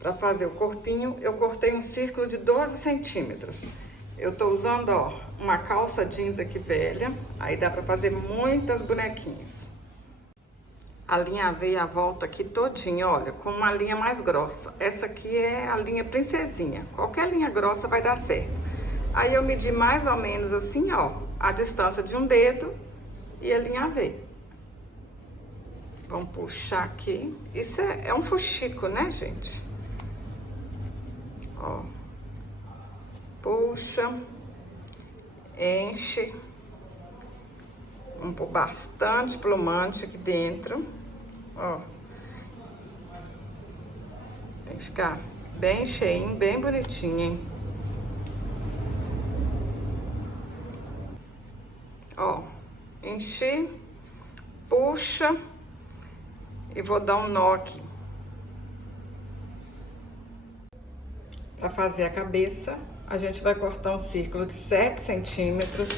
Para fazer o corpinho, eu cortei um círculo de 12 centímetros. Eu tô usando, ó, uma calça jeans aqui velha, aí dá para fazer muitas bonequinhas. Alinhavei a volta aqui todinha, olha, com uma linha mais grossa. Essa aqui é a linha princesinha, qualquer linha grossa vai dar certo. Aí eu medi mais ou menos assim, ó, a distância de um dedo e alinhavei. Vamos puxar aqui. Isso é um fuxico, né, gente? Ó, puxa, enche, vamos pôr bastante plumante aqui dentro, ó, tem que ficar bem cheinho, bem bonitinho, hein? Ó, enchi, puxa e vou dar um nó aqui. Para fazer a cabeça, a gente vai cortar um círculo de 7 centímetros.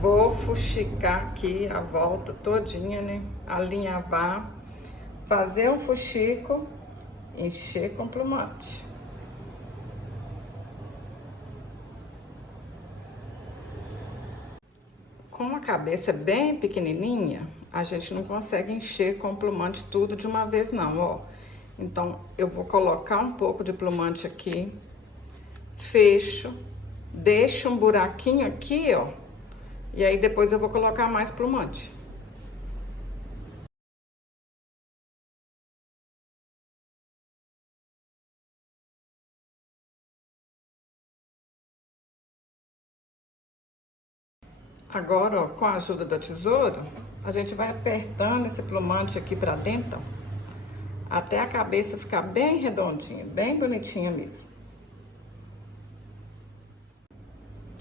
Vou fuxicar aqui a volta todinha, né? Alinhavar, fazer um fuxico, encher com plumante. Como a cabeça é bem pequenininha, a gente não consegue encher com plumante tudo de uma vez não, ó. Então, eu vou colocar um pouco de plumante aqui, fecho, deixo um buraquinho aqui, ó, e aí depois eu vou colocar mais plumante. Agora, ó, com a ajuda da tesoura, a gente vai apertando esse plumante aqui pra dentro, ó, até a cabeça ficar bem redondinha, bem bonitinha mesmo.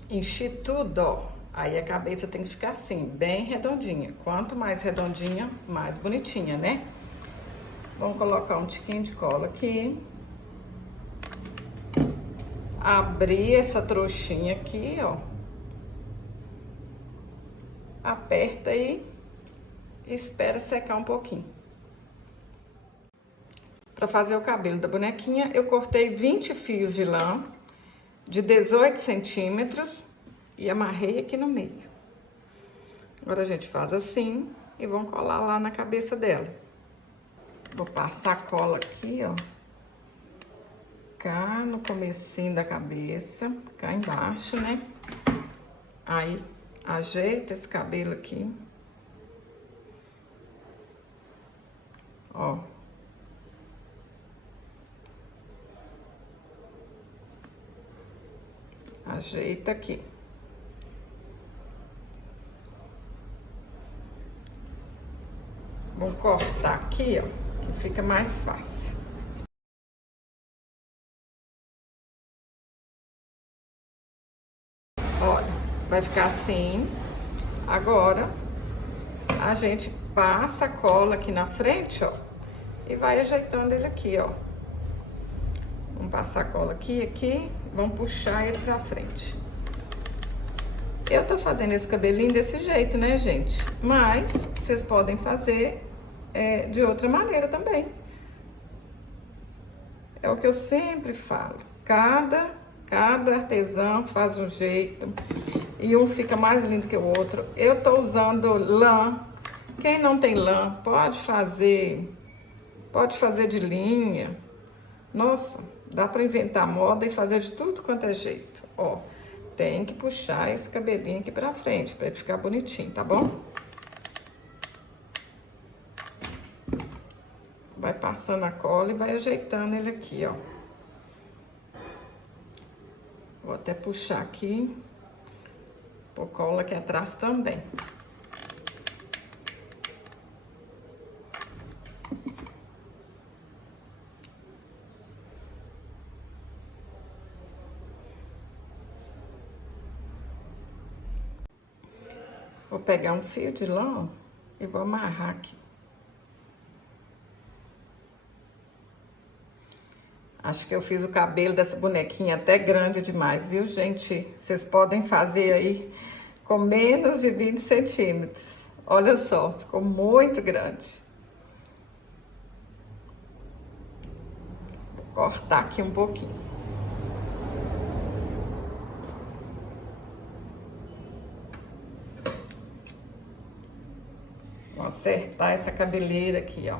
Enchi tudo, ó. Aí a cabeça tem que ficar assim, bem redondinha. Quanto mais redondinha, mais bonitinha, né? Vamos colocar um tiquinho de cola aqui. Abrir essa trouxinha aqui, ó. Aperta aí e espera secar um pouquinho. Para fazer o cabelo da bonequinha, eu cortei 20 fios de lã de 18 centímetros e amarrei aqui no meio. Agora a gente faz assim e vamos colar lá na cabeça dela. Vou passar a cola aqui, ó, cá no comecinho da cabeça, cá embaixo, né? Aí, ajeita esse cabelo aqui. Ó. Ajeita aqui. Vou cortar aqui, ó, que fica mais fácil. Olha, vai ficar assim. Agora, a gente passa a cola aqui na frente, ó, e vai ajeitando ele aqui, ó. Vamos passar a cola aqui, vamos puxar ele pra frente. Eu tô fazendo esse cabelinho desse jeito, né, gente? Mas vocês podem fazer de outra maneira também. É o que eu sempre falo. Cada artesão faz um jeito e um fica mais lindo que o outro. Eu tô usando lã. Quem não tem lã pode fazer de linha. Nossa, dá pra inventar moda e fazer de tudo quanto é jeito. Ó, tem que puxar esse cabelinho aqui pra frente, pra ele ficar bonitinho, tá bom? Vai passando a cola e vai ajeitando ele aqui, ó. Vou até puxar aqui, pôr cola aqui atrás também. Vou pegar um fio de lã e vou amarrar aqui. Acho que eu fiz o cabelo dessa bonequinha até grande demais, viu, gente? Vocês podem fazer aí com menos de 20 centímetros. Olha só, ficou muito grande. cortar aqui um pouquinho. Vou acertar essa cabeleira aqui, ó.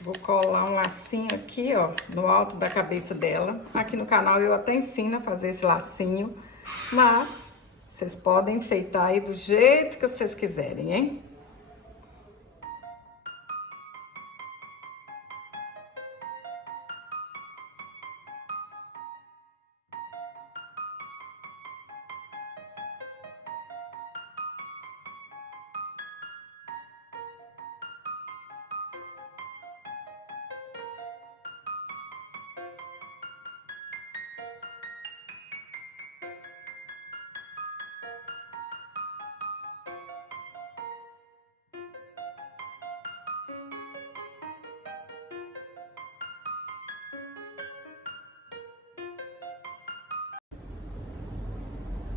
Vou colar um lacinho aqui, ó, no alto da cabeça dela. Aqui no canal eu até ensino a fazer esse lacinho, mas vocês podem enfeitar aí do jeito que vocês quiserem, hein?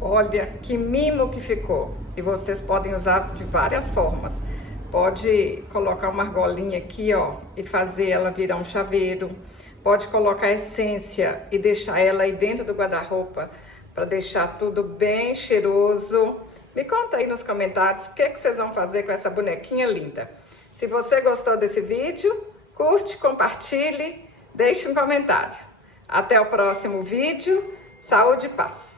Olha que mimo que ficou. E vocês podem usar de várias formas. Pode colocar uma argolinha aqui, ó, e fazer ela virar um chaveiro. Pode colocar essência e deixar ela aí dentro do guarda-roupa para deixar tudo bem cheiroso. Me conta aí nos comentários o que vocês vão fazer com essa bonequinha linda. Se você gostou desse vídeo, curte, compartilhe, deixe um comentário. Até o próximo vídeo. Saúde e paz!